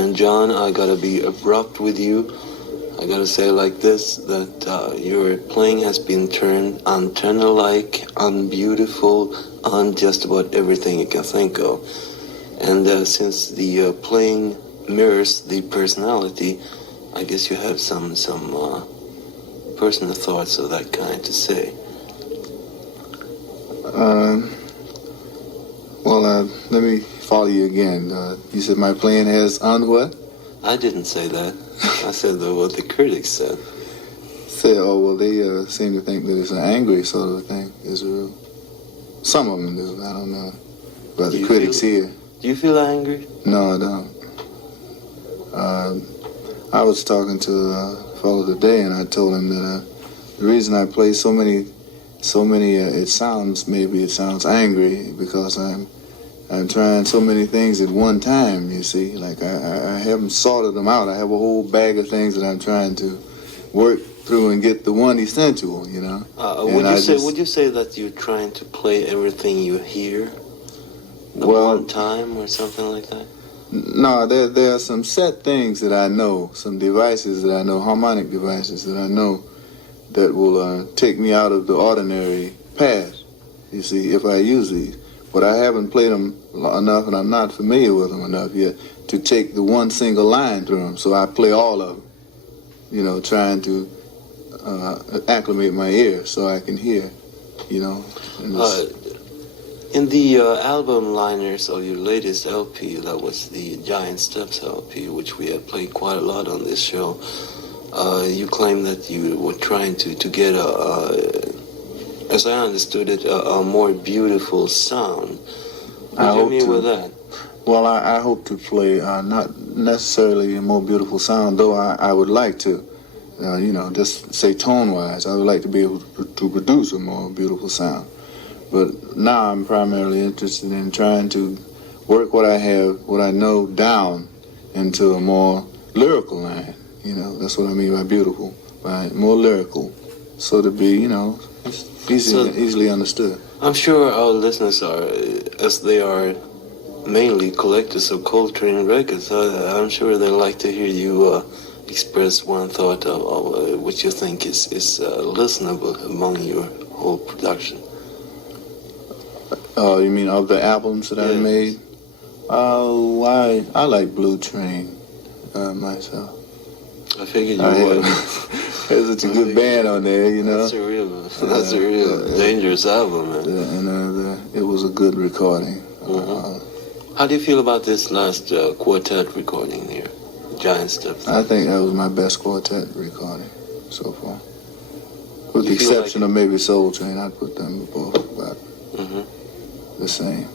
And John, I gotta be abrupt with you. I gotta say like this, that your playing has been turned antenna-like, unbeautiful, on just about everything you can think of. And since the playing mirrors the personality, I guess you have some personal thoughts of that kind to say. Let me follow you again. You said my playing has on what? I didn't say that. I said what the critics said. They seem to think that it's an angry sort of thing. Some of them do. I don't know about the critics here. Do you feel angry? No, I don't. I was talking to a fellow today, and I told him that the reason I play so many, it sounds angry because I'm trying so many things at one time, you see. Like I haven't sorted them out. I have a whole bag of things that I'm trying to work through and get the one essential, you know. Would you say that you're trying to play everything you hear at one time or something like that? No, there are some set things that I know, some devices that I know, harmonic devices that I know that will take me out of the ordinary path, you see, if I use these. But I haven't played them enough, and I'm not familiar with them enough yet to take the one single line through them. So I play all of them, you know, trying to acclimate my ear so I can hear, you know. In the album liners of your latest LP, that was the Giant Steps LP, which we have played quite a lot on this show, you claim that you were trying to get as I understood it, a more beautiful sound. What do you mean with that? Well, I hope to play not necessarily a more beautiful sound, though I would like to, just say tone-wise, I would like to be able to produce a more beautiful sound. But now I'm primarily interested in trying to work what I know down into a more lyrical line. You know, that's what I mean by beautiful, by more lyrical, so to be, easily understood. I'm sure our listeners are, as they are mainly collectors of Coltrane records, I'm sure they like to hear you express one thought of what you think is listenable among your whole production. You mean of the albums that I made? Oh, I like Blue Train myself. I figured you would. There's such a good band on there, you know. That's a real dangerous album, man. And it was a good recording. Mm-hmm. How do you feel about this last quartet recording here, Giant Steps? I think that was my best quartet recording so far. With the exception of maybe Soul Train, I'd put them both about the same.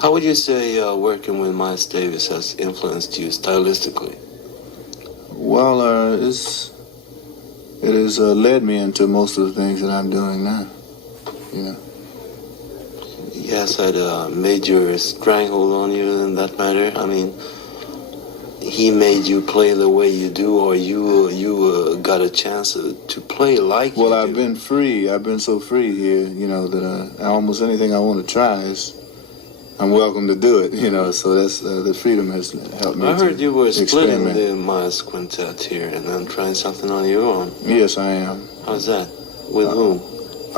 How would you say working with Miles Davis has influenced you stylistically? Well, it has led me into most of the things that I'm doing now, you know. He has had a major stranglehold on you in that matter. I mean, he made you play the way you do, or you got a chance to play like you do? Well, I've been free. I've been so free here, you know, that almost anything I want to try I'm welcome to do it, you know, so that's the freedom has helped me. I heard you were splitting experiment. the Miles Quintet here and then trying something on your own. Yes, I am. How's that? With whom?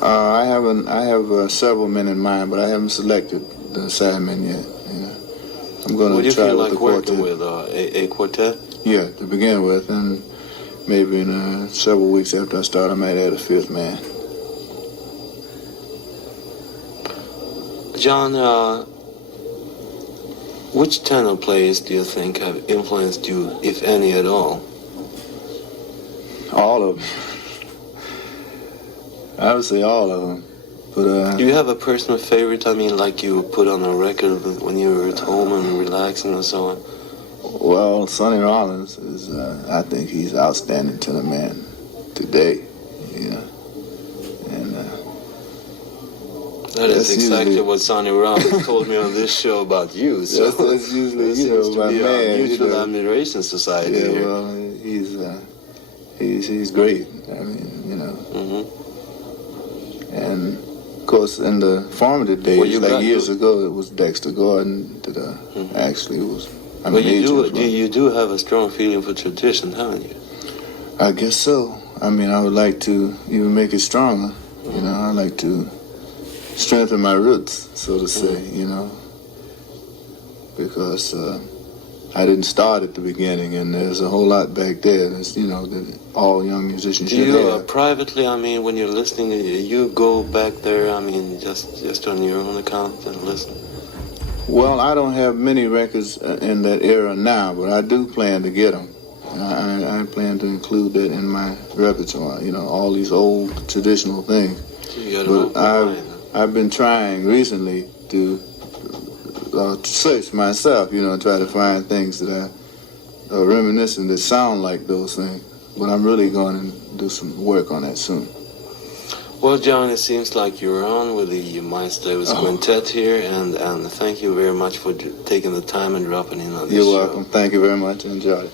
I have several men in mind, but I haven't selected the sidemen yet, you know. I'm going to try with the quartet. What do you feel like working with, a quartet? Yeah, to begin with, and maybe in several weeks after I start, I might add a fifth man. John, which tenor players do you think have influenced you, if any at all? All of them. I would say all of them. But do you have a personal favorite? I mean, like you put on a record when you were at home and relaxing and so on? Well, Sonny Rollins is, I think he's outstanding tenor man today, you know. And that is exactly what Sonny Rollins told me on this show about you. So that's usually, seems to my be man. A mutual admiration society here. Well, he's great. I mean, you know. Mm-hmm. And of course, in the formative days, years ago, it was Dexter Gordon that actually was I'm But an age as well. you do have a strong feeling for tradition, haven't you? I guess so. I mean, I would like to even make it stronger. You know, I like to strengthen my roots, so to say, you know, because I didn't start at the beginning, and there's a whole lot back there that's, you know, that all young musicians should have. Privately, I mean, when you're listening, you go back there, I mean, just on your own account and listen? Well, I don't have many records in that era now, but I do plan to get them. I plan to include that in my repertoire, you know, all these old traditional things. But I've been trying recently to search myself, you know, try to find things that are reminiscent that sound like those things. But I'm really going to do some work on that soon. Well, John, it seems like you're on with the Miles Davis Quintet here, and thank you very much for taking the time and dropping in on this show. You're welcome. Thank you very much. I enjoyed it.